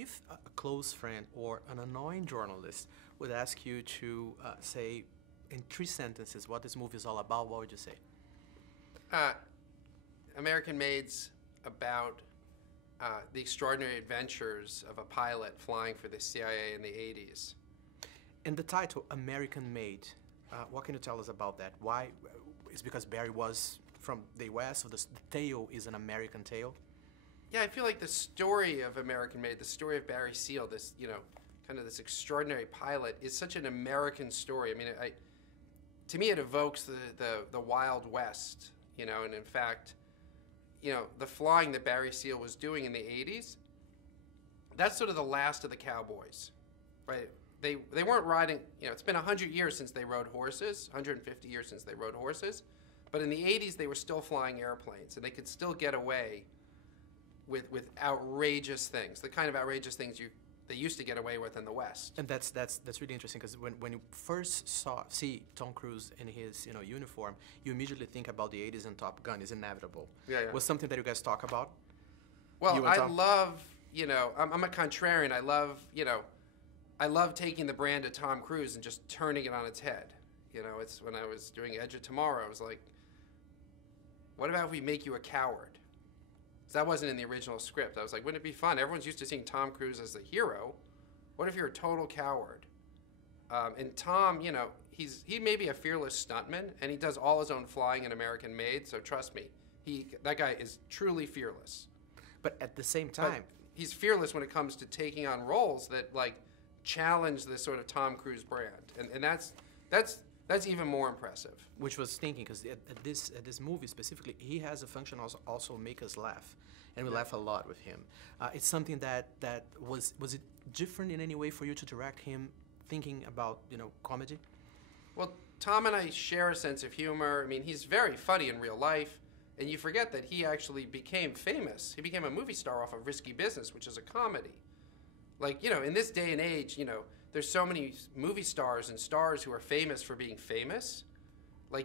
If a close friend or an annoying journalist would ask you to say in 3 sentences what this movie is all about, what would you say? Uh, American Made's about the extraordinary adventures of a pilot flying for the CIA in the 80s. And the title, American Made, what can you tell us about that? Why? It's because Barry was from the US, so the tale is an American tale? Yeah, I feel like the story of American Made, the story of Barry Seal, this, kind of this extraordinary pilot, is such an American story. I mean, to me, it evokes the Wild West, and in fact, the flying that Barry Seal was doing in the 80s, that's sort of the last of the cowboys, right? They weren't riding, it's been 100 years since they rode horses, 150 years since they rode horses, but in the 80s they were still flying airplanes, and they could still get away with outrageous things, the kind of outrageous things they used to get away with in the West. And that's really interesting, because when you first see Tom Cruise in his uniform, you immediately think about the 80s and Top Gun. Is inevitable. Yeah. Was something that you guys talk about? Well, I love, I'm a contrarian. I love taking the brand of Tom Cruise and just turning it on its head. It's when I was doing Edge of Tomorrow, I was like, what about if we make you a coward? That wasn't in the original script. I was like, wouldn't it be fun? Everyone's used to seeing Tom Cruise as the hero. What if you're a total coward? And Tom, he may be a fearless stuntman, and he does all his own flying in American Made, so trust me, that guy is truly fearless. But at the same time... But he's fearless when it comes to taking on roles that, challenge this sort of Tom Cruise brand. And that's even more impressive. Which was thinking, because at this movie specifically, he has a function also make us laugh, and we laugh a lot with him. It's something that was it different in any way for you to direct him, thinking about comedy? Well, Tom and I share a sense of humor. I mean, he's very funny in real life, and you forget that he actually became famous. He became a movie star off of Risky Business, which is a comedy. In this day and age, there's so many movie stars and stars who are famous for being famous.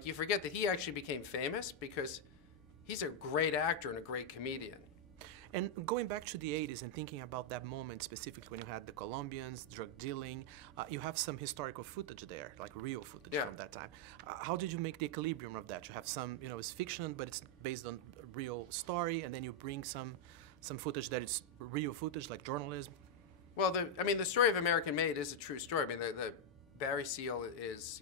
You forget that he actually became famous because he's a great actor and a great comedian. And going back to the 80s and thinking about that moment specifically when you had the Colombians, drug dealing, you have some historical footage there, real footage from that time. How did you make the equilibrium of that? You have some, it's fiction, but it's based on a real story, and then you bring some footage that is real footage, like journalism. Well, the story of American Made is a true story. I mean, the Barry Seal is,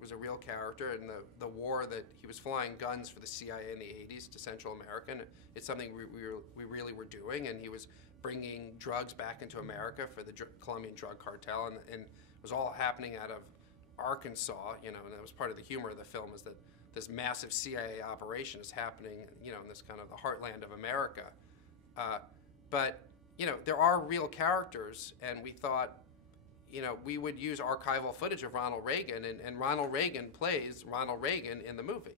was a real character, and the war that he was flying guns for the CIA in the 80s to Central America. And it's something we really were doing, and he was bringing drugs back into America for the Colombian drug cartel, and it was all happening out of Arkansas, and that was part of the humor of the film, is that this massive CIA operation is happening, in this kind of the heartland of America. But there are real characters, and we thought, we would use archival footage of Ronald Reagan, and Ronald Reagan plays Ronald Reagan in the movie.